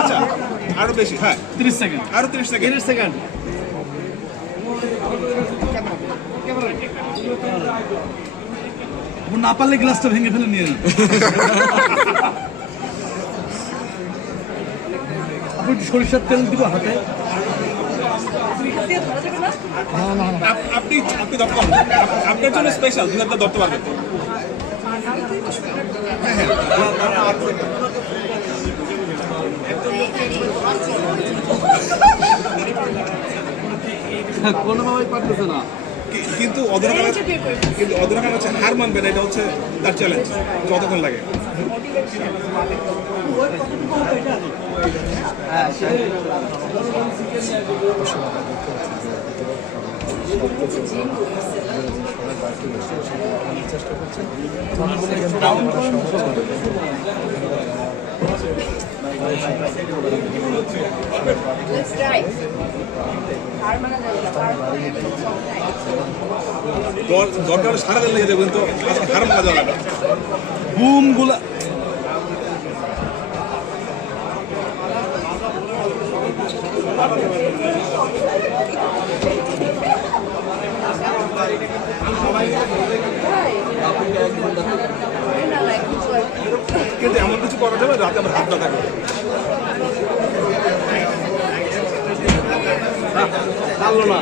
আচ্ছা আরো বেশি, হ্যাঁ 30 সেকেন্ড। আরো 30 সেকেন্ড। 30 সেকেন্ড। না পারলে গ্লাসটা ভেঙে ফেলে নিয়ে নেন। আপনি একটু সরিষার তেল দিব হাতে। আপনি আপনি ধরতে পারবেন, আপনার জন্য স্পেশাল, দুই হাতে ধরতে পারবেন। কোনোভাবেই পারতেছে না। কিন্তু অধরা খান হচ্ছে হার মানবে না, এটা হচ্ছে তার চ্যালেঞ্জ, যতক্ষণ লাগে। দরকার সারাদিন লেগে যাবে, কিন্তু হার মানা যাবে না। বুম গুলা কিন্তু এমন কিছু করা যাবে রাতে আমার হাত ব্যথা করে। পারলো না।